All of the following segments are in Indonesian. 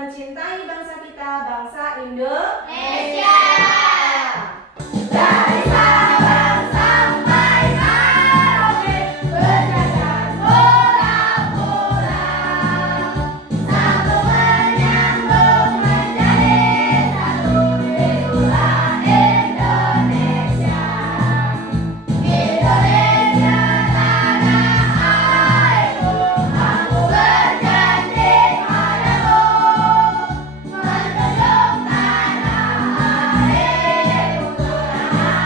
mencintai bangsa kita, bangsa Indonesia. Dari Sabang sampai Merauke, berjajar pulau-pulau, satu menyambung menjadi satu, itulah Indonesia. Indonesia tanah airku, aku berjanji padamu, menjunjung tanah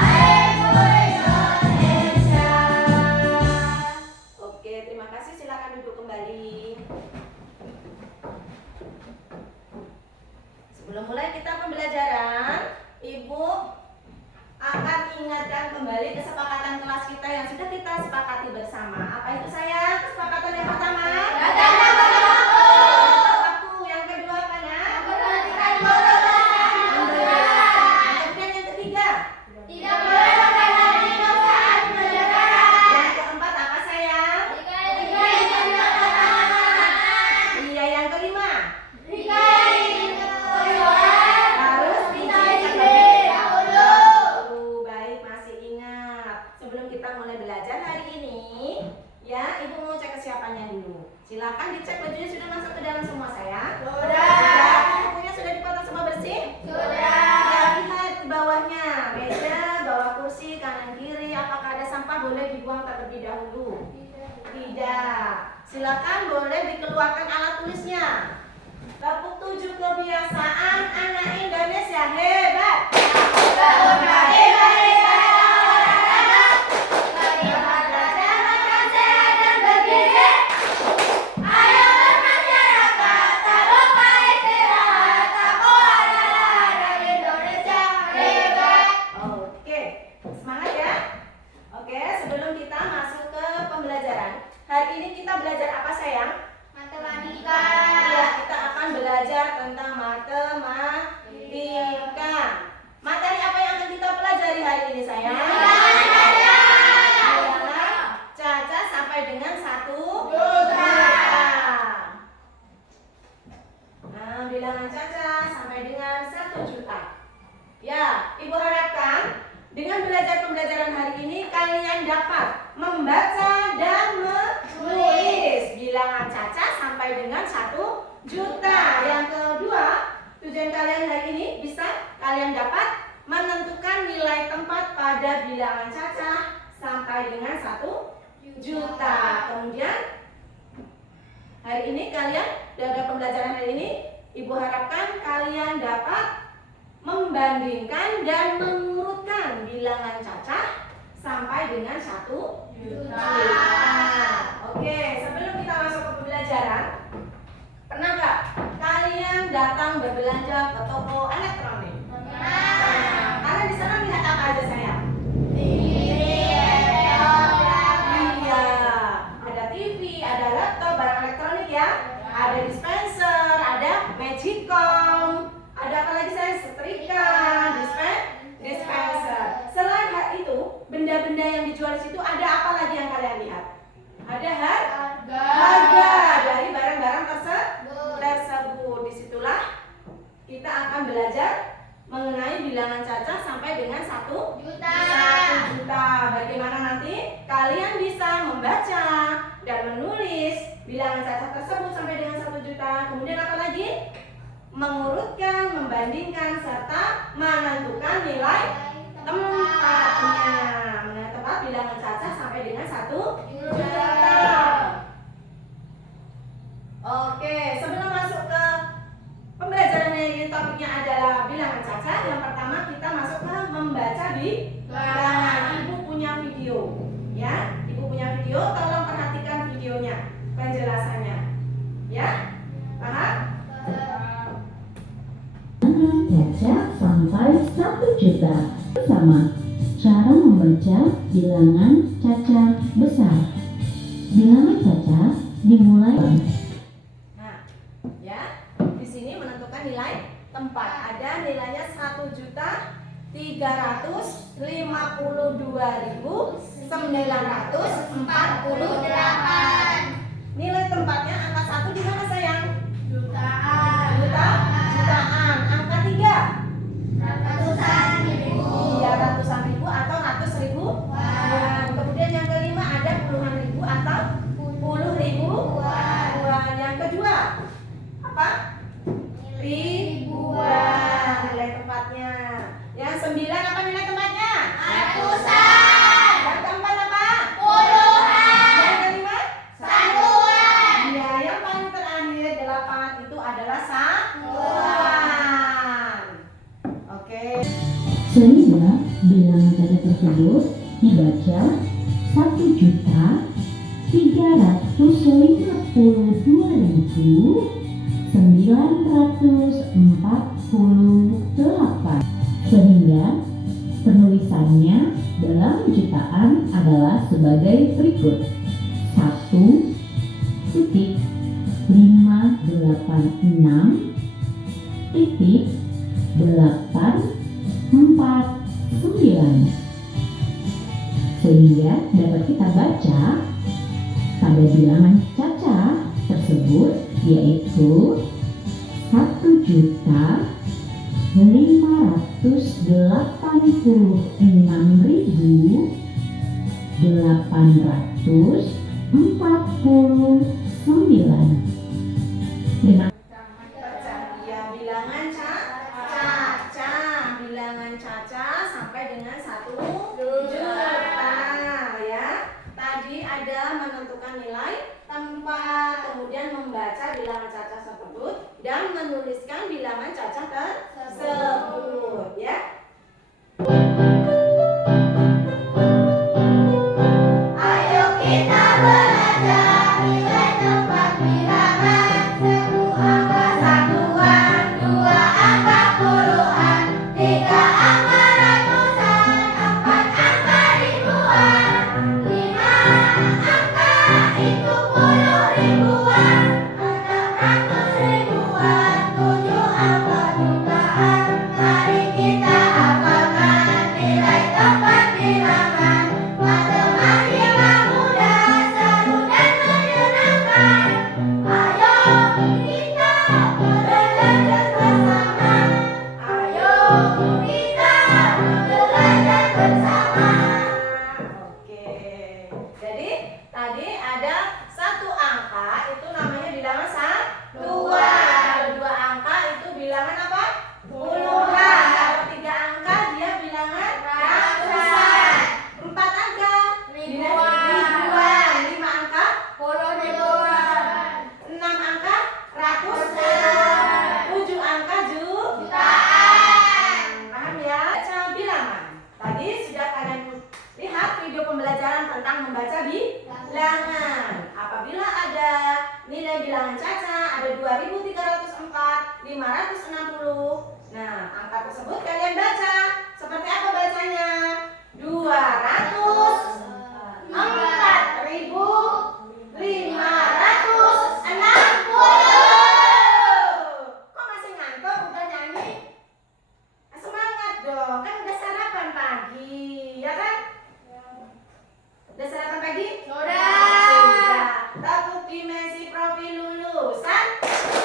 airku, Indonesia. Oke, terima kasih. Silakan duduk kembali. Sebelum mulai kita pembelajaran, Ibu akan ingatkan kembali kesepakatan kelas kita yang sudah kita sepakati bersama. Apa itu sayang? Kesepakatan yang pertama? Datang bersamaku. Waktu. Yang kedua apa nak? Memperhatikan guru dan pelajaran. Kemudian yang ketiga? Tidak boleh menghalangi saat pelajaran. Yang keempat apa sayang? Jika ingin bertahan, Iya, yang kelima? jika ingin keluar, Harus mencari dicuci diri dahulu. Baik, masih ingat. Sebelum kita mulai belajar hari ini, ya, Ibu mau cek kesiapannya dulu. Silakan dicek bajunya sudah masuk ke dalam semua sayang. Sudah. Bukunya sudah dipotong semua bersih? Sudah. Ya, lihat di bawahnya, meja, bawah kursi, kanan kiri. Apakah ada sampah? Boleh dibuang terlebih dahulu. Tidak. Silakan boleh dikeluarkan alat tulisnya. Tepuk 7 kebiasaan anak Indonesia hebat. Oke, semangat ya. Oke, sebelum kita masuk ke pembelajaran, hari ini kita belajar apa sayang? Iya, kita akan belajar tentang matematika. Materi apa yang akan kita pelajari hari ini sayang? Bilangan caca sampai dengan 1 juta. Nah, bilangan caca sampai dengan 1 juta. Ya, Ibu harapkan dengan belajar pembelajaran hari ini kalian dapat membaca dan menulis bilangan caca sampai dengan 1 juta. Yang kedua, tujuan kalian hari ini bisa kalian dapat menentukan nilai tempat pada bilangan caca sampai dengan 1 juta. Kemudian hari ini kalian dalam pembelajaran hari ini, Ibu harapkan kalian dapat membandingkan dan mengurutkan bilangan caca sampai dengan 1 juta. Oke, sebelum kita masuk ke pembelajaran, pernah nggak kalian datang berbelanja ke toko elektronik? Kalian di sana lihat apa aja sayang? Iya, ada TV, ada laptop, barang elektronik ya. Ada dispenser, ada magicom, ada apa lagi saya? Setrika, dispenser. Selain hal itu, benda-benda yang dijual di situ ada apa lagi yang kalian lihat? Ada harga dari barang-barang tersebut. Disitulah kita akan belajar mengenai bilangan caca sampai dengan 1 juta. Bagaimana nanti kalian bisa membaca dan menulis bilangan caca tersebut sampai dengan 1 juta. Kemudian apa lagi? Mengurutkan, membandingkan, serta menentukan nilai tempatnya. Menentukan tempat bilangan caca sampai dengan 1 juta. Oke, sebelum masuk ke pembelajaran ini, topiknya adalah bilangan caca. Yang pertama kita masuk ke membaca bilangan. Ibu punya video, ya. Ibu punya video, tolong perhatikan videonya, penjelasannya, ya. Paham? Caca sampai 1 juta. Pertama, cara membaca bilangan caca besar. Bilangan caca dimulai. Nah, ya, di sini menentukan nilai tempat. Ada nilainya 1.352.948. Nilai tempatnya angka 1 di mana sayang? Jutaan. Jutaan. Sehingga bilangan cacat tersebut dibaca 1.352.948. Sehingga penulisannya dalam jutaan adalah sebagai berikut: 1.586.849. Sehingga dapat kita baca pada bilangan caca tersebut yaitu 1.586.849. Terima Ya, bilangan caca. Bilangan caca sampai dengan 1 juta ya. Tadi ada menentukan nilai, tempat, kemudian membaca bilangan caca tersebut dan menuliskan bilangan caca tersebut ya. Ayo kita belajar nilai tempat bilangan. Satu angka satuan, dua angka puluhan, tiga angka ratusan, empat angka ribuan, lima angka itu puluh ribuan, enam ratus ribuan, tujuh angka jutaan. Mari kita hafalkan nilai tempat bilangan. Matematika mudah, seru dan menyenangkan. Ayo kita belajar bersama. Ayo kita belajar bersama. Oke. Jadi tadi ada satu angka itu namanya bilangan satuan. Kalau dua angka itu bilangan apa? Puluhan. Kalau tiga angka dia bilangan ratusan. Empat angka ribuan. Lima angka Puluh ribuan, enam angka ratusan. Tujuh angka jutaan. Paham ya? Baca bilangan. Tadi sudah kalian lihat video pembelajaran tentang membaca bilangan. Apabila ada nilai bilangan caca ada 2.304, 560. Nah, angka tersebut kalian baca. Seperti apa bacanya? 204.560. Kok masih ngantuk? Udah nyanyi? Semangat dong, kan udah sarapan pagi, ya kan? Udah sarapan pagi? Sudah. Tepuk dimensi profil lulusan.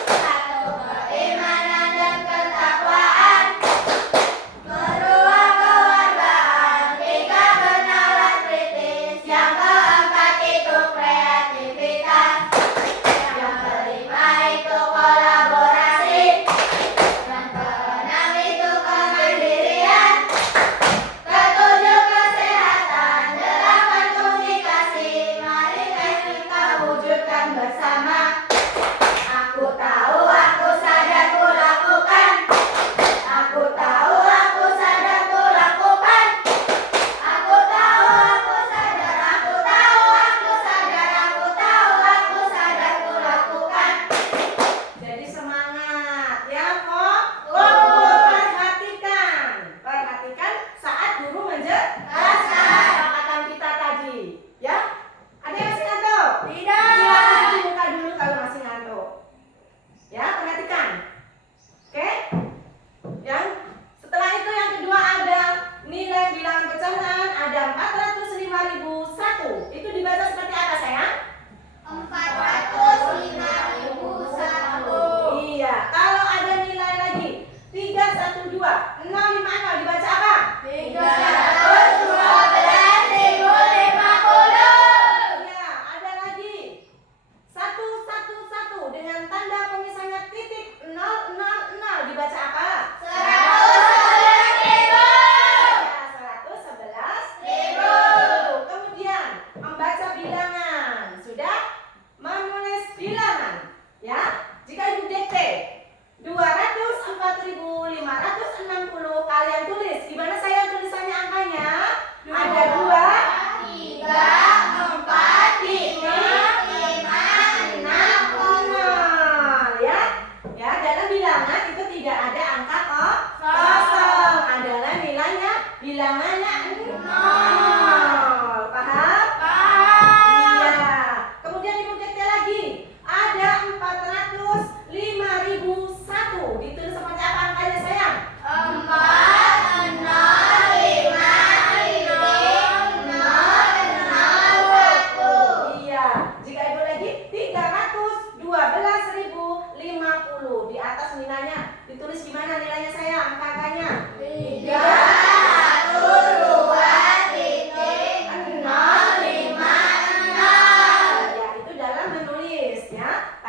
Satu keimanan dan ketakwaan, kedua kewargaan, tiga kenalan kritis, yang keempat itu kreativitas, yang kelima itu kolaborasi, yang keenam itu kemandirian, ketujuh kesehatan, delapan komunikasi. Mari kita wujudkan bersama. Aku tak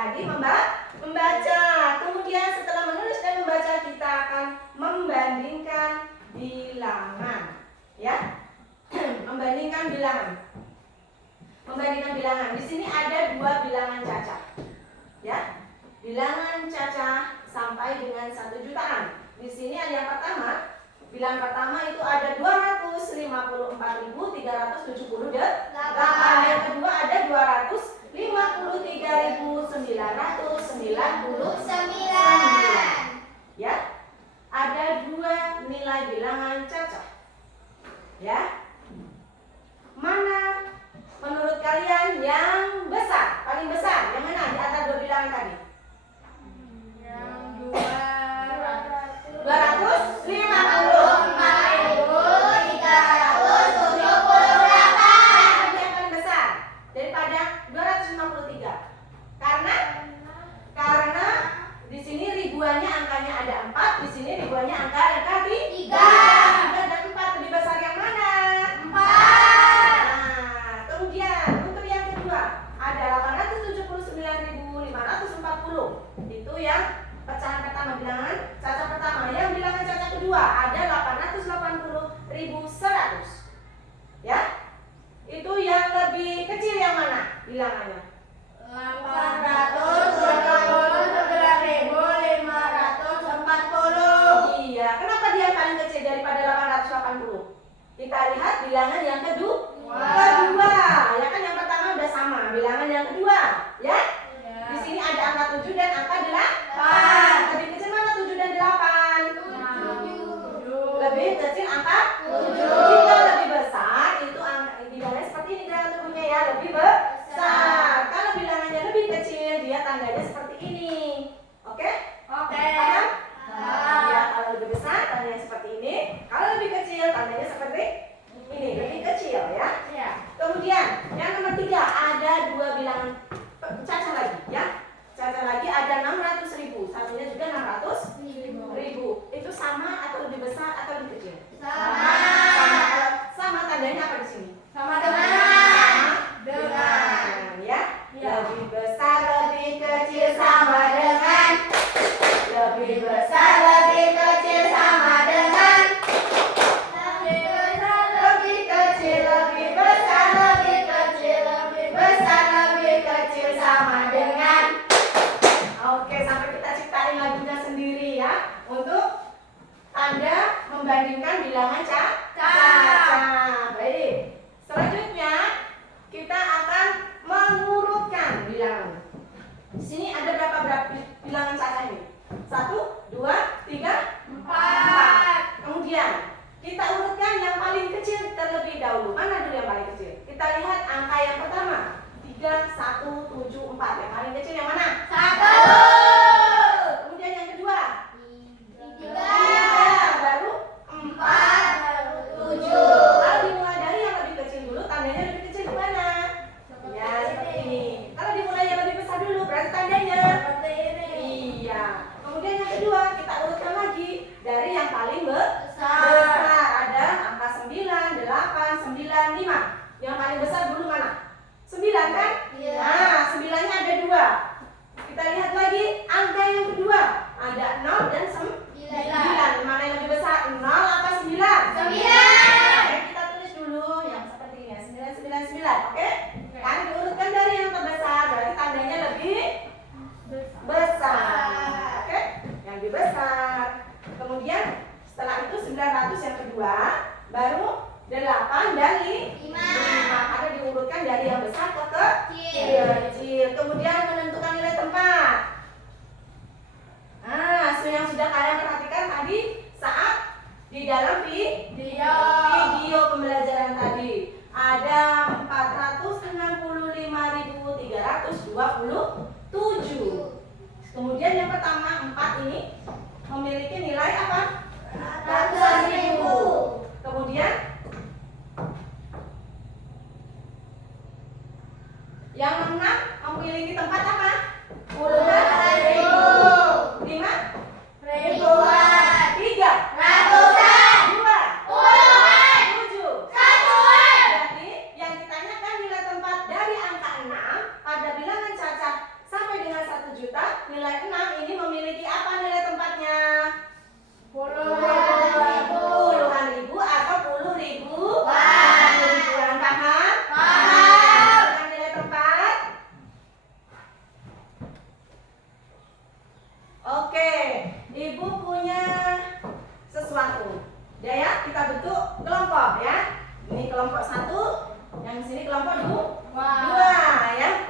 Tadi membaca. Kemudian setelah menulis dan membaca kita akan membandingkan bilangan. Ya. Membandingkan bilangan. Di sini ada 2 bilangan cacah. Ya. Bilangan cacah sampai dengan 1 jutaan. Di sini ada yang pertama. Bilangan pertama itu ada 254.378. Yang kedua ada 253.999. Ya. Ada 2 nilai bilangan cacah. Ya. Mana menurut kalian yang besar? Paling besar yang mana di antara 2 bilangan tadi? Yang 254.378. Yang paling besar daripada 253. Karena di sini ribuannya angkanya ada 4, di sini ribuannya angka 3. 3 dan 4 lebih besar yang mana? 4. Nah, kemudian untuk yang kedua ada 879.540. Itu yang pecahan pertama, bilangan cacah pertama. Yang bilangan cacah kedua ada 880.100. Ya. Itu yang lebih kecil yang mana bilangannya? 879.540. Iya, kenapa dia paling kecil daripada 880? Kita lihat bilangan yang kedua. Ya kan yang pertama udah sama, bilangan yang kedua, ya? Di sini ada angka 7 dan angka 8. Lebih kecil mana 7 dan 8? 7. Lebih kecil angka 7. Jika lebih besar itu angka bilangannya seperti ini gerakan tubuhnya ya, lebih besar. Kalau bilangannya lebih kecil dia tandanya seperti ini. Oke? Paham? Ya, kalau lebih besar tandanya seperti ini. Kalau lebih kecil tandanya seperti ini, lebih kecil ya. Kemudian yang nomor 3 ada 2 bilangan cacah lagi ya. Cacah lagi ada 600.000. Satunya juga 600.000. Itu sama atau lebih besar atau lebih kecil? Sama tandanya apa di sini? Sama dengan ya. Lebih besar, lebih kecil sama dengan. Lebih besar, lebih kecil sama dengan. Lebih kecil, lebih besar, lebih kecil, lebih besar, lebih kecil sama dengan. Oke, sampai kita ciptain lagunya sendiri ya. Untuk Anda membandingkan bilangan cacah. Baik. Selanjutnya kita akan mengurutkan bilangan. Di sini ada berapa bilangan cacah ini? 1, 2, 3, 4. Kemudian kita urutkan yang paling kecil terlebih dahulu. Mana dulu yang paling kecil? Kita lihat angka yang pertama 3, 1, 7, 4. Yang paling kecil yang mana? 1. Kemudian yang kedua 3. baru 4. 7. Kalau dimulai dari yang lebih kecil dulu, tandanya lebih kecil di mana? Ya, seperti ini. Kalau dimulai yang lebih besar dulu, berarti tandanya Seperti ini. iya. Kemudian yang kedua, kita urutkan lagi dari yang paling Besar. besar. Ada angka 9, 8, 9, 5. Yang paling besar dulu mana? 9 kan? Iya. Nah, 9-nya ada 2. Kita lihat lagi angka yang kedua. Ada 0 dan 9. Mana yang lebih besar? 0 atau 9? 9. Oke, kita tulis dulu yang seperti ini ya, 999. Oke? Kan diurutkan dari yang terbesar, berarti tandanya lebih besar. Oke? Yang lebih besar. Kemudian setelah itu 900 yang kedua, baru 8 dan 5. Ada diurutkan dari yang besar ke kecil. Kemudian menentukan nilai tempat. Nah, yang sudah kalian perhatikan tadi saat di dalam video pembelajaran tadi ada 465.327. Kemudian yang pertama 4 ini memiliki nilai apa? Ratusan ribu. Kemudian yang 6 memiliki tempat apa? Puluhan ribu. 5 Ribuan. 3 Ratusan. 2 Puluhan. 7. Satuan. Jadi yang ditanyakan nilai tempat dari angka 6 pada bilangan cacah sampai dengan 1 nilai 6 ini memiliki apa nilai tempatnya? Puluhan ribu. Puluhan ribu atau 10.000? Wah. 10.000-an. Paham? Paham. Dengan nilai tempat. Oke, Ibu punya sesuatu. Ya, kita bentuk kelompok ya. Ini kelompok 1, yang sini kelompok 2 ya.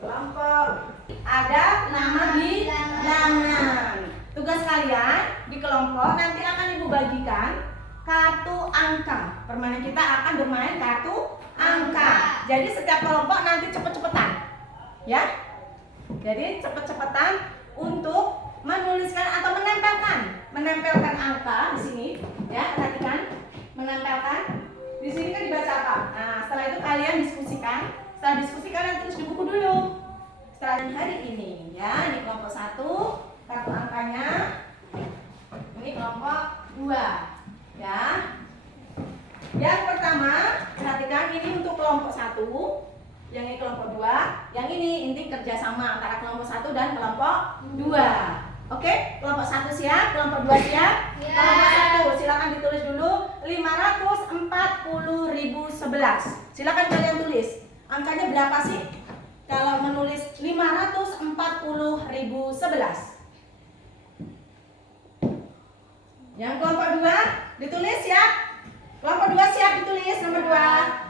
Kelompok ada nama bilangan. Tugas kalian di kelompok nanti akan Ibu bagikan kartu angka. Permainan kita akan bermain kartu angka. Jadi setiap kelompok nanti cepet-cepetan. Ya. Jadi cepet-cepetan untuk menuliskan atau menempelkan angka di sini. Ya, perhatikan. Menempelkan. Di sini kan dibaca apa? Nah, setelah itu kalian diskusikan. Setelah diskusikan nanti tulis di buku dulu. Setelah hari ini, ya, ini kelompok 1. Kartu angkanya ini kelompok 2 ya. Yang pertama perhatikan ini untuk kelompok 1, yang ini kelompok 2, yang ini inti kerjasama antara kelompok 1 dan kelompok 2. Oke, kelompok 1 siap, kelompok 2 siap. Ya. Kelompok 1 silakan ditulis dulu 540.011. Silakan kalian tulis. Angkanya berapa sih? Kalau menulis 540.011. Yang kelompok 2 ditulis ya. Kelompok 2 siap ditulis nomor 2.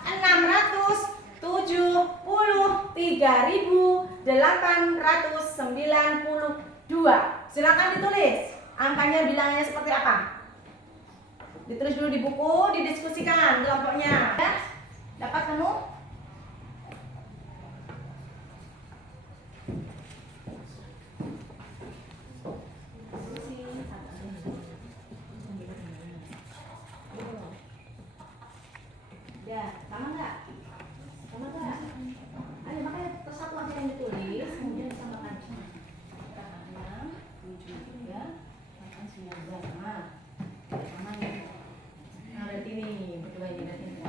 673.892. Silakan ditulis. Angkanya bilangnya seperti apa? Ditulis dulu di buku, didiskusikan kelompoknya. Ya? Dapat kamu? Ya, sama nggak? Sama nggak? Ayo makanya satu aja yang ditulis, kemudian disamakan. 6, 7, 3, 8, 9, sama. Sama nih. Nah, berarti ini berdua ini berarti ini,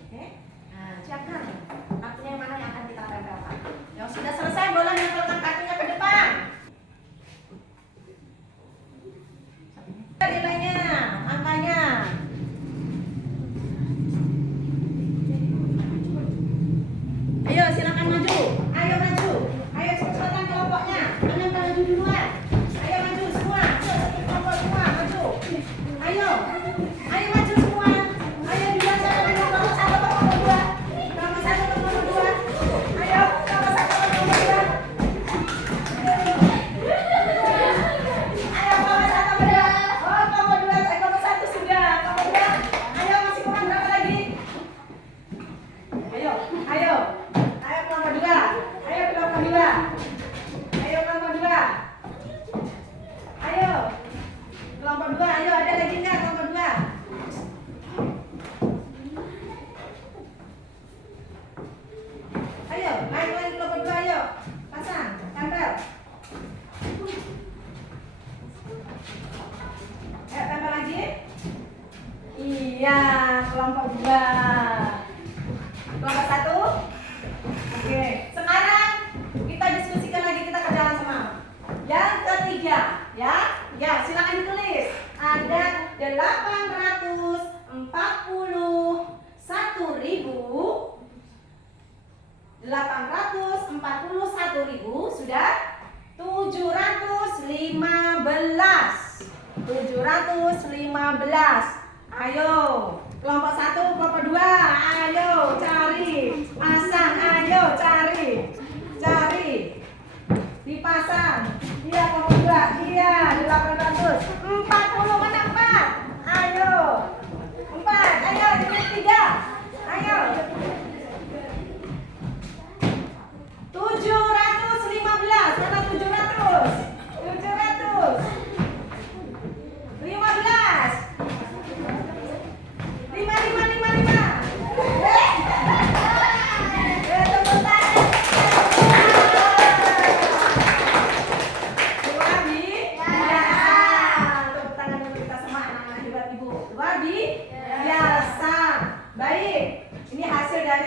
oke? Nah, siapkan. Kartunya yang mana yang akan kita tempelkan? Yang sudah selesai boleh nempelkan kartunya ke depan. Nilainya, angkanya. Ayo silakan maju. Ayo maju. Ayo cepat-cepatan kelompoknya. Kalian maju duluan. Ayo maju semua. Satu kelompok semua maju. Ayo. Ayo maju semua. Ayo duluan siapa yang kelompok 1 atau kelompok 2? Kelompok 1 atau kelompok 2? Ayo kelompok 1 atau kelompok 2? Ayo kelompok 1 atau kelompok 2? Oh kelompok 2, kelompok 1 sudah. Kelompok 2. Ayo masih kurang berapa lagi? Ayo, ayo. Ayo kelompok 2. Ayo kelompok 2. Ayo kelompok 2. Ayo. Kelompok 2, ayo ada lagi enggak kelompok 2? Ayo, naik lagi kelompok 2 ayo. Pasang, tempel. Ayo tempel lagi. Iya, kelompok 2. Kelompok 1. Oke, sekarang kita diskusikan lagi, kita kerjakan sama. Yang ketiga, ya. Ya, silakan ditulis. Ada 841.000 sudah 715. Ayo, kelompok 1, kelompok 2, ayo cari, pasang, ayo cari, dipasang. Iya kelompok 2, iya 800. 40 mana 4? Ayo, 4, ayo tulis 3, ayo. 715, mana 700? 700. 15. 5. Tepuk tangan. Luar biasa. Tepuk tangan untuk kita semua anak-anak hebat Ibu. Luar biasa. Baik. Ini hasil dari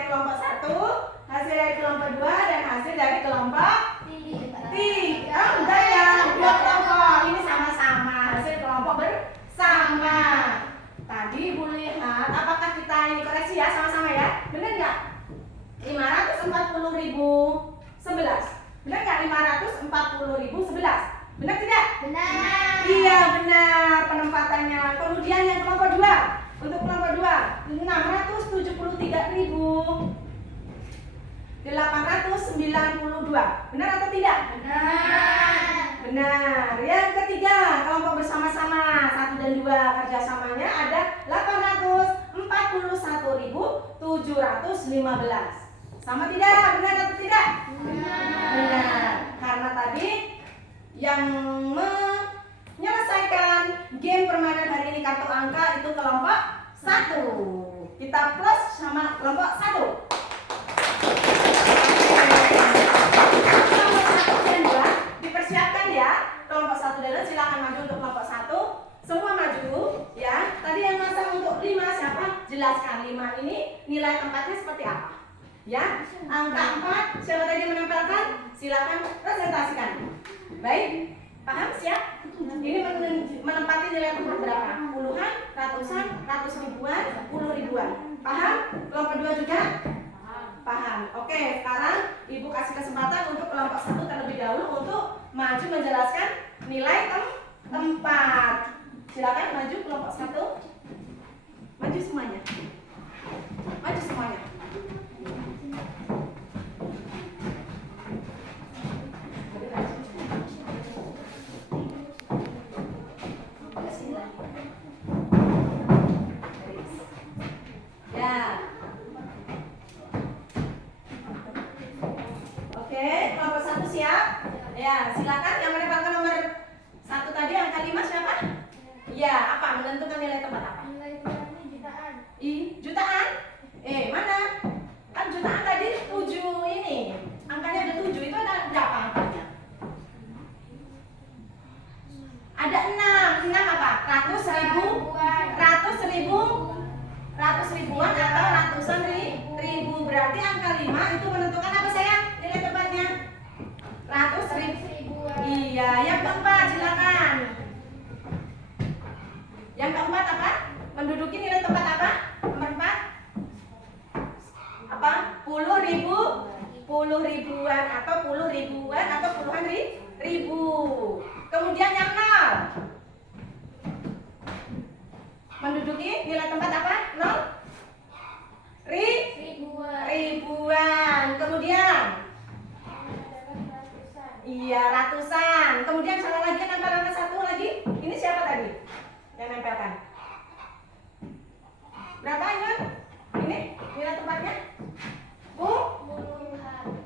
50.011. Benar tidak? Benar. Iya benar penempatannya. Kemudian yang kelompok 2. Untuk kelompok 2 673.892. Benar atau tidak? Benar. Benar. Yang ketiga, kelompok bersama-sama 1 dan 2 kerjasamanya ada 841.715. Sama tidak? Benar atau tidak? Benar. Karena tadi yang menyelesaikan game permainan hari ini kartu angka itu kelompok 1. Kita plus sama kelompok 1. Kelompok 1 dan 2 dipersiapkan ya. Kelompok 1 dan 2 silakan maju untuk kelompok 1. Semua maju ya. Tadi yang masak untuk 5 siapa? Jelaskan 5 ini nilai tempatnya seperti apa? Ya, angka 4 siapa tadi yang menempelkan? Silakan presentasikan. Baik, paham siap? Ini menempati nilai tempat berapa? Puluhan, ratusan, ratus ribuan, puluh ribuan. Paham? Kelompok 2 juga? Paham. Oke, sekarang Ibu kasih kesempatan untuk kelompok 1 terlebih dahulu untuk maju menjelaskan nilai tempat. Silakan maju kelompok 1. Maju semuanya. Maju semuanya. Ya. Oke, kelompok 1 siap? Ya, silakan yang menempelkan nomor 1 tadi angka 5 siapa? Ya, apa? Menentukan nilai tempat apa? Nilai bulannya jutaan. Jutaan? Mana? Kan jutaan tadi 7 ini. Angkanya ada 7. Itu ada berapa angkanya? Ada 6. 6 apa? Ratus ribu? Ratus ribuan atau ratusan ribu. Berarti angka 5 itu menentukan apa sayang? Nilai tempatnya? Ratus ribu. Iya, yang keempat silakan. Yang keempat apa? Menduduki nilai tempat apa? Nomor 4? Apa? Puluh ribuan atau puluhan ribu. Kemudian yang 0. Menduduki nilai tempat apa? 0? Ribuan. Kemudian? Iya, ratusan. Kemudian salah lagi nempel angka 1 lagi. Ini siapa tadi yang nempelkan? Berapa Inun? Ini nilai tempatnya?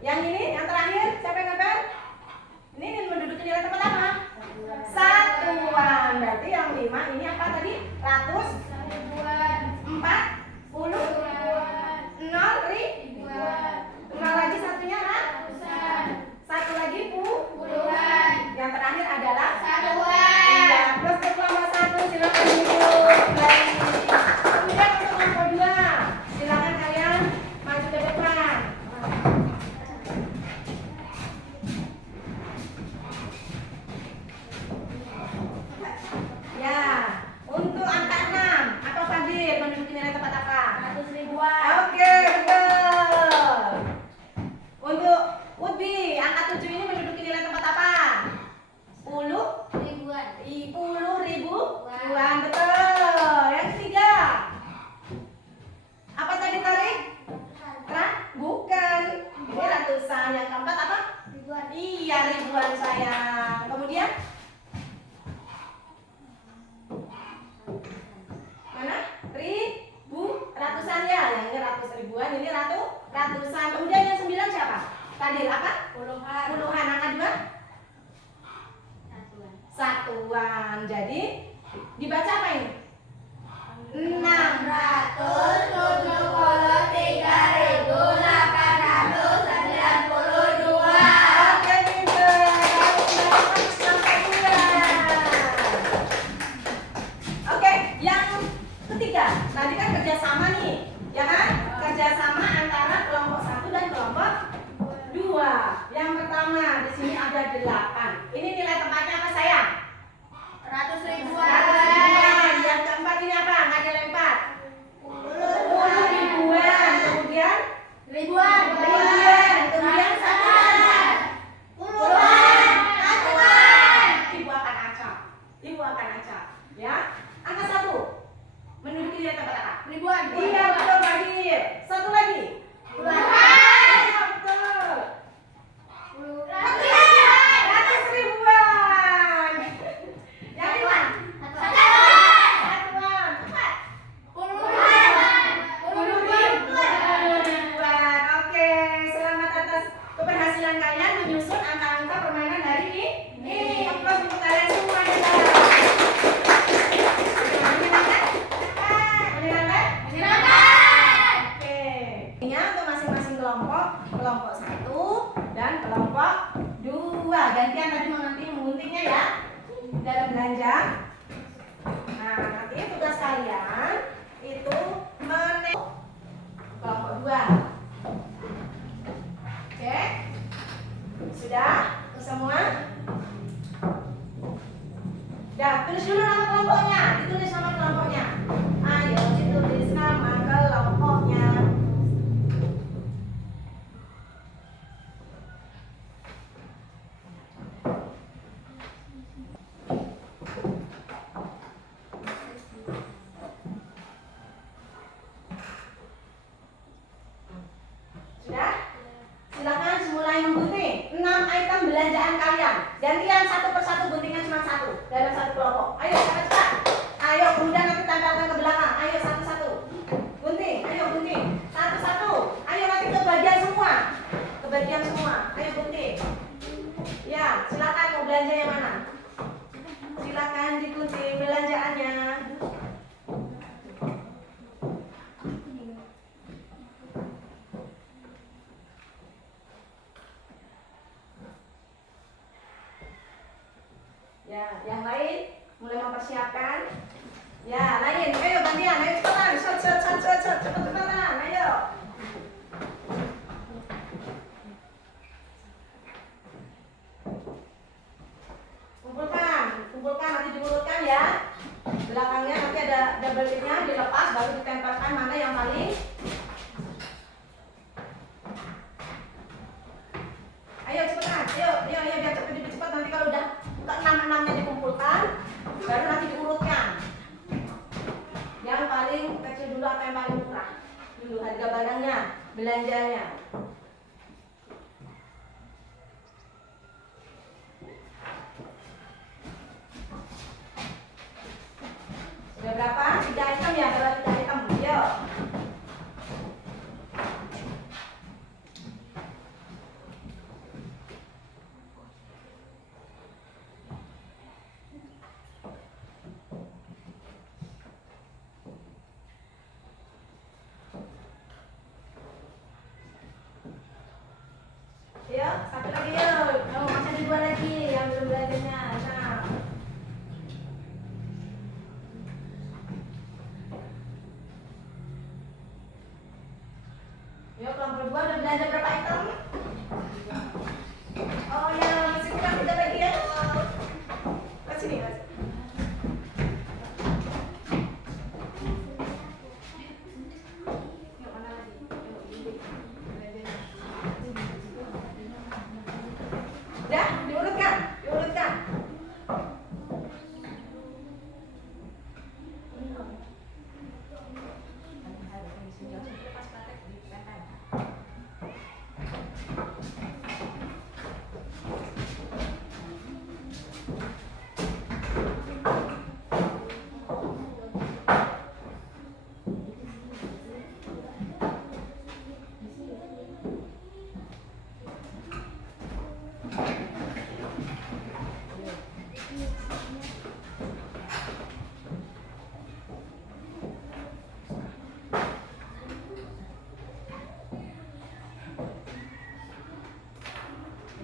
Yang ini, yang terakhir siapa yang nempel? Ini menduduki nilai tempat apa? Satuan. Berarti yang 5 ini apa tadi? Ratus? 40? 0 ribuan. 0 lagi satunya ratusan. 1 lagi puluhan. Yang terakhir adalah Satuan. Iya, plus ke kelompok 1 silakan duduk. Baik. Kemudian untuk kelompok 2 silakan kalian maju ke depan. Ya, untuk angka 6 apa Fadil menduduki nilai tempat apa? 100 ribuan. Oke, betul. Untuk Ubi, angka 7 ini menduduki nilai tempat apa? 10 Ribuan. 10 ribuan, betul. Yang ketiga, apa tadi tarik? Bukan. Ini ratusan. Yang keempat apa? Ribuan. Iya, ribuan sayang. Kemudian mana? Ratusan ya. Yang ini ratus ribuan, ini ratusan. Kemudian yang 9 siapa? Tadi apa? Puluhan. Angka 2? Satuan. Jadi dibaca apa ini? 633.892. Oke, pinter. Sampai bulan. Oke, yang ketiga. Tadi kan kerjasama nih, ya kan? Kerjasama antara kelompok 1 dan kelompok 2. Yang pertama di sini ada 8. Ini nilai tempatnya apa sayang? 100 ribuan. 100 ribuan. Yang keempat ini apa? Nggak ada lempar. 10 ribuan. Kemudian Ribuan. kemudian satuan. Puluhan. semua? Dah, tulis dulu nama kelompoknya. Ditulis nama kelompoknya. Ayo ditulis nama kelompoknya. Sudah? Silakan mulai menggunting 6 item belanjaan kalian. Gantian satu persatu, guntingnya cuma satu dalam satu kelompok. Ayo cepat-cepat. Ayo kemudian nanti tempelkan ke belakang. Ayo satu-satu. Gunting, ayo gunting. Satu-satu. Ayo nanti kebagian semua. Kebagian semua. Ayo gunting. Ya, silakan mau belanja yang mana? Silakan digunting belanjaannya. Ya, yang lain mulai mempersiapkan. Ya, lain. Ayo gantian, ayo cepetan. Cepetan. Ayo. Kumpulkan nanti diurutkan ya. Belakangnya nanti ada double tip-nya, dilepas baru ditempelkan mana yang paling. Ayo cepetan. Ayo biar cepat nanti kalau udah enam-enamnya dikumpulkan, baru nanti diurutkan. Yang paling kecil dulu atau yang paling murah? Dulu harga barangnya, belanjanya. Sudah berapa? 3 item ya, baru 3 item. Yuk. Yuk, satu lagi yuk. Oh, masih ada 2 lagi yang belum belanjanya. Nah. Yuk, kelompok 2 udah belanja berapa item? Oh ya, masih kurang 3 lagi ya. Ke sini, Mas. Yuk, mana lagi? Yuk, belanjanya. Udah, diurutkan.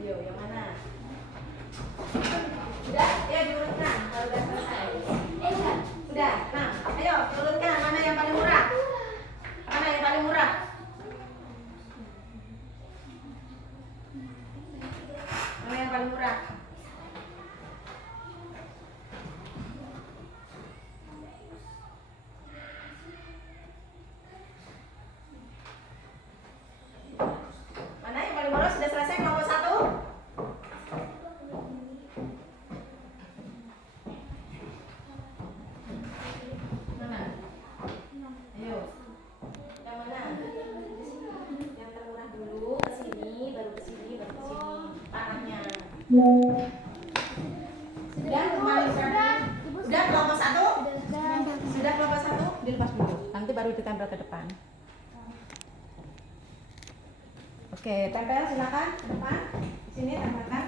Yuk, yang mana? Udah, ya diurutkan. Kalau udah selesai. Udah, nah, ayo diurutkan. Mana yang paling murah? Mana yang paling murah? Mana yang paling murah? Mana yang paling murah? Sudah selesai kelompok 1? Mana? Ayo. Yang mana? Yang termurah dulu, ke sini, baru ke sini, baru ke sini. Tanahnya. Sudah kembali Sudah kelompok 1? Sudah kelompok 1? Dilepas dulu. Nanti baru ditempel ke depan. Oke, tempel silakan ke depan. Di sini tempelkan.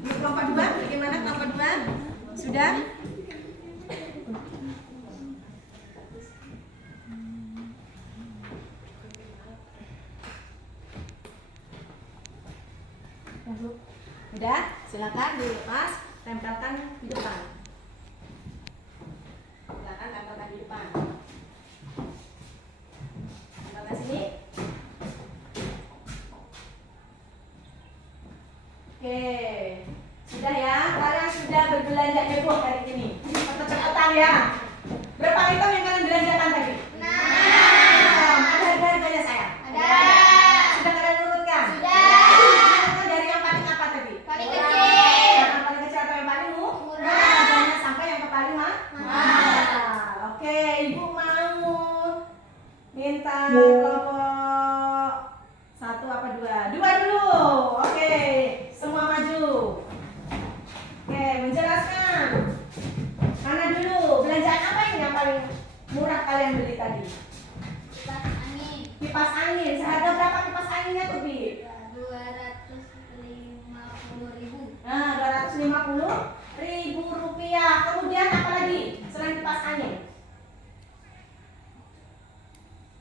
Di kelompok 2, bagaimana kelompok 2? Sudah? Udah, silakan dilepas, tempelkan di depan. Silakan tempelkan di depan. Tempelkan sini. Oke, sudah ya. Kalian sudah berbelanja heboh hari ini. Cepat-cepatan ya. Berapa item yang kalian belanjakan tadi? 6. Ada harga-harganya sayang? Ada. Sudah kalian urutkan? Sudah. Dari yang paling apa tadi? Paling kecil. Yang paling kecil atau yang paling murah? Harganya sampai yang ke paling mahal. Oke, ibu mau minta kelompok 1 apa 2? 2 dulu. Oke, semua maju. Oke, menjelaskan. Mana dulu? Belanjaan apa ini yang paling murah kalian beli tadi? Kipas angin. Kipas angin. Seharga berapa kipas anginnya tuh, Bi? 250.000. Nah, 250.000 rupiah. Kemudian apa lagi selain kipas angin?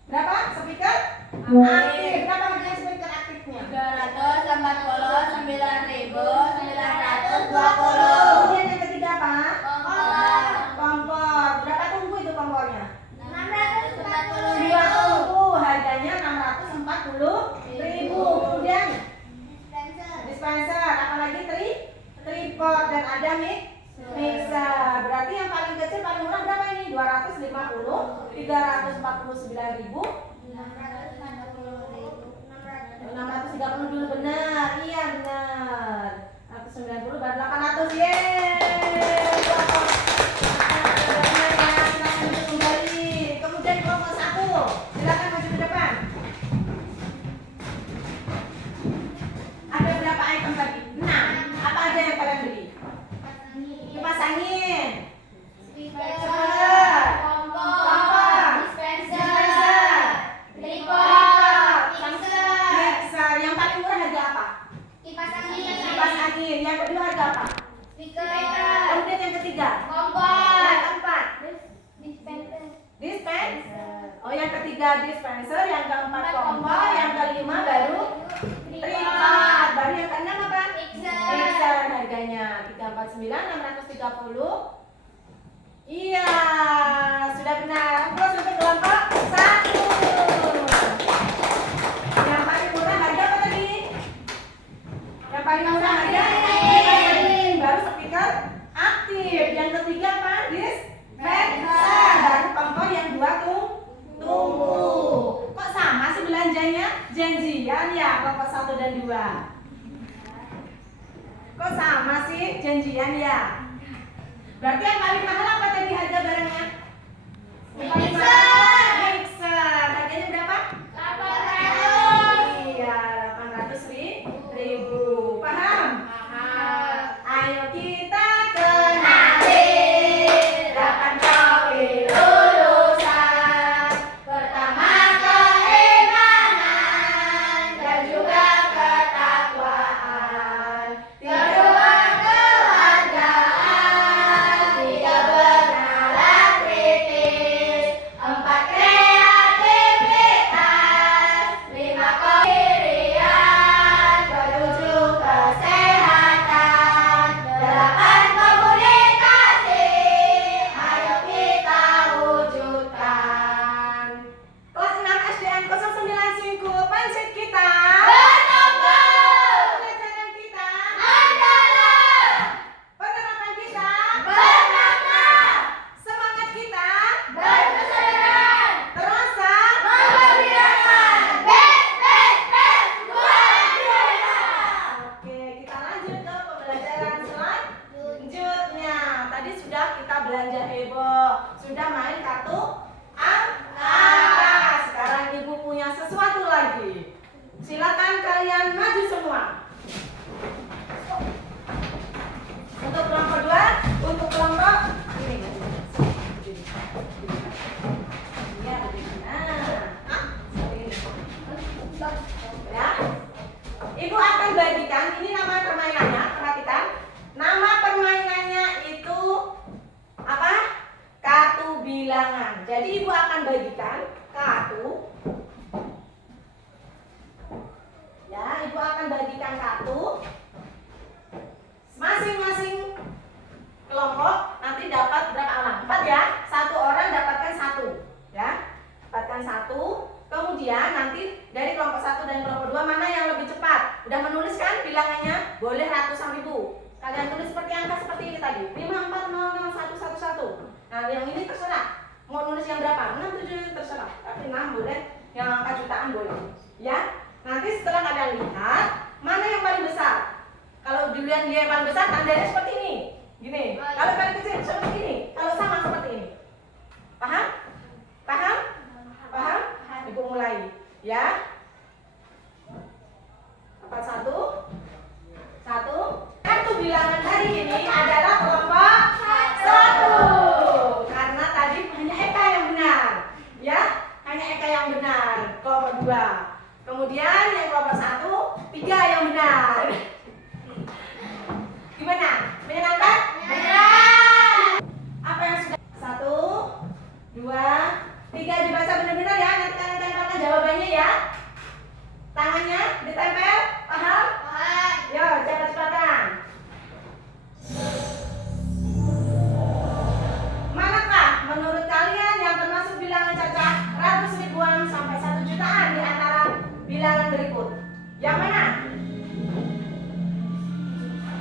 Berapa? Speaker? Aktif. Berapa harganya speaker aktifnya? 389.920. Kemudian yang ketiga apa? Kompor. Kompor. Berapa tunggu itu kompornya? 640.000. 2 tunggu. Harganya 640.000. Kemudian dispenser. Apalagi tripod dan ada mixer. Berarti yang paling kecil paling murah berapa ini? 250, 349.000, 630 dulu benar. Iya benar. 190 baru 800. Yeay. Silakan duduk kembali. Kemudian kelompok 1. Silakan maju ke depan. Ada berapa item tadi? 6. Apa aja yang kalian beli? Kipas angin, Speaker. Kompor. Dispenser. Tripod. Mixer. mixer. Yang paling murah harga apa? Kipas angin. Kipas angin. Yang kedua harga apa? Speaker. Kemudian yang ketiga. Kompor. Yang keempat. Dispenser. Dispenser. Oh, yang ketiga dispenser, yang keempat kompor, yang kelima baru tripod. Baru yang keenam apa? Mixer. Harganya 349.630. Iya, sudah benar. Terus untuk kelompok 1. Yang paling murah harga apa tadi? Yang paling murah harga ini. Baru speaker aktif. Yang ketiga apa? Dispenser. Baru kompor yang 2 tunggu. Kok sama sih belanjanya? Janjian ya kelompok 1 dan 2. Kok sama sih janjian ya? Berarti yang paling mahal apa tadi harga barangnya? Yang paling mahal mixer. Harganya berapa? 800. Iya, 800.000. Paham? Ayo kita kenali 8 poin lulusan. Pertama keimanan dan juga ketakwaan. Kedua kehargaan. Tiga bernalar kritis. 4 kreativitas. 5 kemandirian. 7 kesehatan. 8 komunikasi. Ayo kita wujudkan. Kelas 6 SDN 09 Singku, prinsip kita Bertumbuh. pelajaran kita Adalah penerapan kita bermakna. semangat kita Berkesudahan. terasa. Menggembirakan. Best, best, best. Luar biasa. Oke, kita lanjut ke pembelajaran selanjutnya. Tadi sudah kita belanja heboh, sudah main kartu angka. Sekarang ibu punya sesuatu lagi. Silakan kalian maju semua. Untuk kelompok 2, untuk kelompok ini. Ya, nah, ini. Ya. Ibu akan bagikan, ini nama permainannya, perhatikan. Nama permainannya itu apa? Kartu bilangan. Jadi ibu akan bagikan kartu. Ya, ibu akan bagikan kartu. Masing-masing kelompok nanti dapat berapa alam? 4 ya. 1 orang dapatkan 1. Ya. Dapatkan 1. Kemudian nanti dari kelompok 1 dan kelompok 2 mana yang lebih cepat? Udah menulis kan di bilangannya boleh ratusan ribu. Kalian tulis seperti angka seperti ini tadi. 5400111. Nah, yang ini terserah. Mau nulis yang berapa? 6, 7 terserah. Tapi 6 boleh, yang angka jutaan boleh. Ya. Nanti setelah kalian lihat mana yang paling besar. Kalau dilihat dia yang paling besar, tandanya seperti ini. Gini. Kalau paling kecil seperti ini. Kalau sama seperti ini. Paham? Paham? Paham? Ibu mulai. Ya. Apa satu? Kartu bilangan hari ini adalah kelompok 1. Karena tadi hanya Eka yang benar. Ya, hanya Eka yang benar. Kelompok 2. Kemudian yang kelompok 1, 3 yang benar. Gimana? Menyenangkan? Menang. Apa yang sudah? 1, 2, 3 dibaca benar-benar ya. Nanti kalian tempelkan jawabannya ya. Tangannya ditempel, paham? Paham. Yo, cepat-cepatan. Manakah menurut kalian yang termasuk bilangan cacah ratus ribuan sampai 1 jutaan di antara bilangan berikut? Yang mana?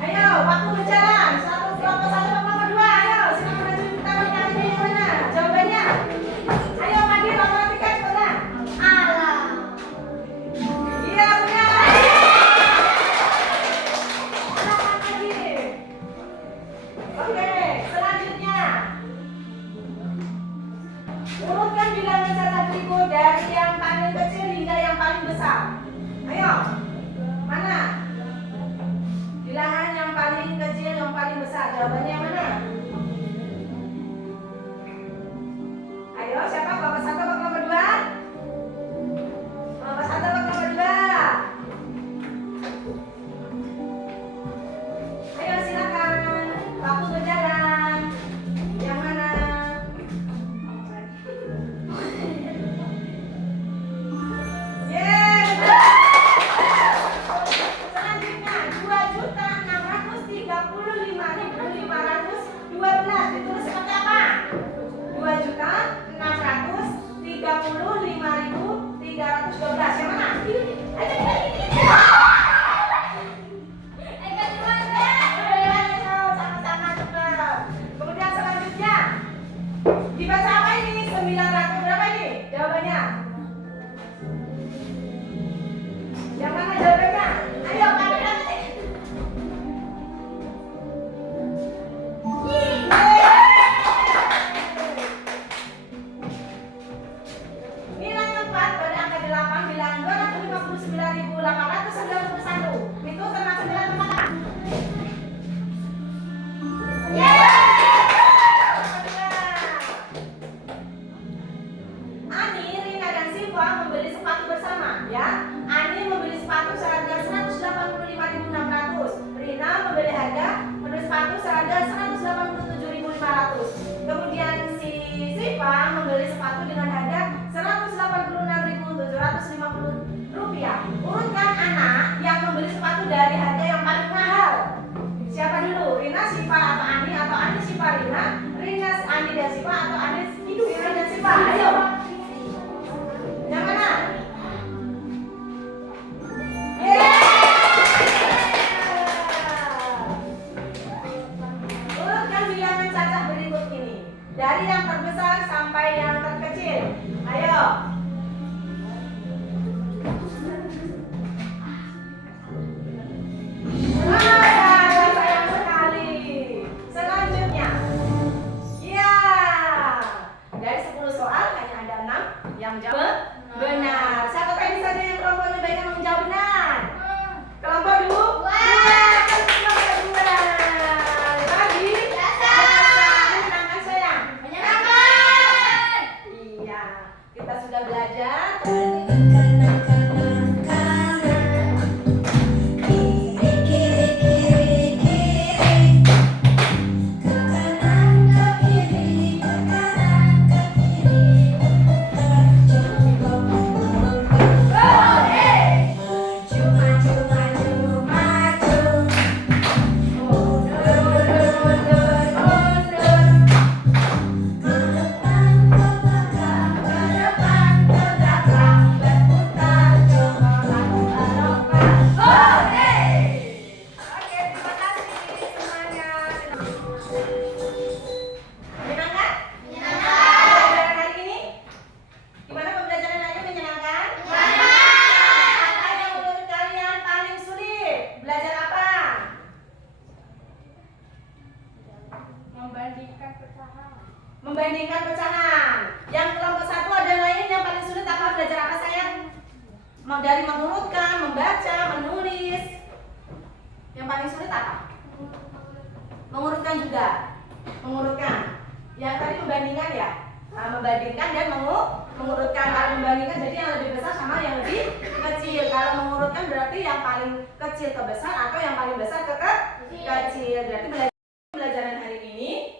Ayo, waktu berjalan. Kelompok 1 kelompok 2. Ayo, silakan maju kita mencari yang mana? Jawabannya. Ayo, Madi, matematika cepetan. Alam. Iya, benar. Silakan lagi. Oke, selanjutnya. Urutkan bilangan cacah berikut dari yang paling kecil hingga yang paling besar. Ayo. membandingkan pecahan. Yang kelompok 1 ada lain yang paling sulit apa? Belajar apa sayang? Dari mengurutkan, membaca, menulis. Yang paling sulit apa? Mengurutkan juga. Mengurutkan. Yang tadi membandingkan ya. Nah, membandingkan dan mengurutkan. Kalau membandingkan jadi yang lebih besar sama yang lebih kecil. Kalau mengurutkan berarti yang paling kecil ke besar atau yang paling besar ke kecil. Berarti pelajaran hari ini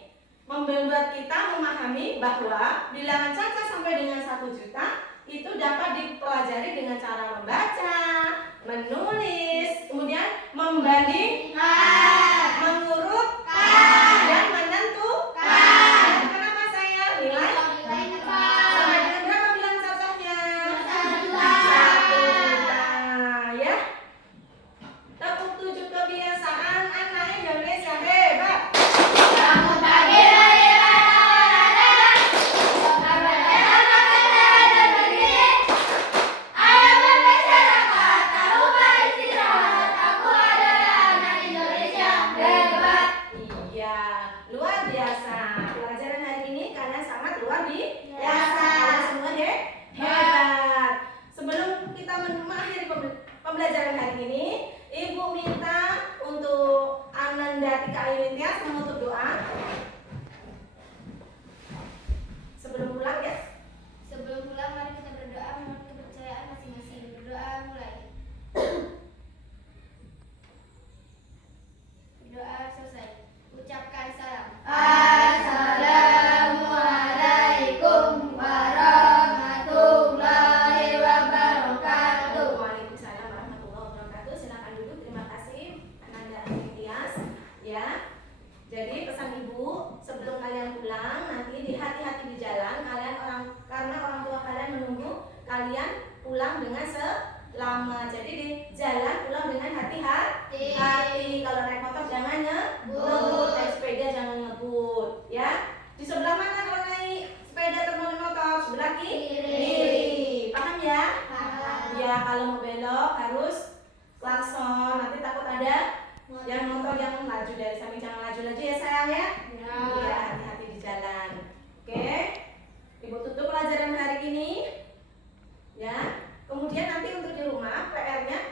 membuat kita memahami bahwa bilangan caca sampai dengan 1 juta itu dapat dipelajari dengan cara membaca, menulis, kemudian membandingkan, mengurutkan, dan menentukan. Kenapa saya nilai? Sampai dengan berapa bilangan cacahnya? 1 juta. Ya. Tepuk 7 kebiasaan anak Indonesia hebat. Bangun pagi belajar olahraga, berbelanja makan dan berdiri. Ayo bermasyarakat, tak lupa istirahat. Aku adalah anak Indonesia hebat. Iya, luar biasa. Pelajaran hari ini kalian sangat luar biasa. Kalian semua hebat. Sebelum kita mengakhiri pembelajaran hari ini, Ibu minta untuk Ananda Tika Ayunintias menutup doa. Sebelum pulang ya. Sebelum pulang, mari kita berdoa menurut kepercayaan masing-masing. Berdoa mulai. Berdoa selesai. Ucapkan salam. Assalamualaikum warahmatullahi wabarakatuh. Waalaikumsalam warahmatullahi wabarakatuh. Silakan duduk. Terima kasih Ananda Ayunintias. Ya. Jadi pesan Ibu, sebelum kalian pulang nanti hati-hati di jalan. Karena orang tua kalian menunggu kalian pulang dengan selamat. Jadi di jalan pulang dengan hati-hati. Kalau naik motor jangan ngebut, naik sepeda jangan ngebut, ya. Di sebelah mana kalau naik sepeda atau motor? Sebelah kiri. Paham ya? Ya, kalau mau belok harus klakson. Nanti takut ada yang motor yang laju dari samping, jangan laju-laju ya sayang ya. Iya, hati-hati di jalan. Oke. Ibu tutup pelajaran hari ini. Ya. Kemudian nanti untuk di rumah PR-nya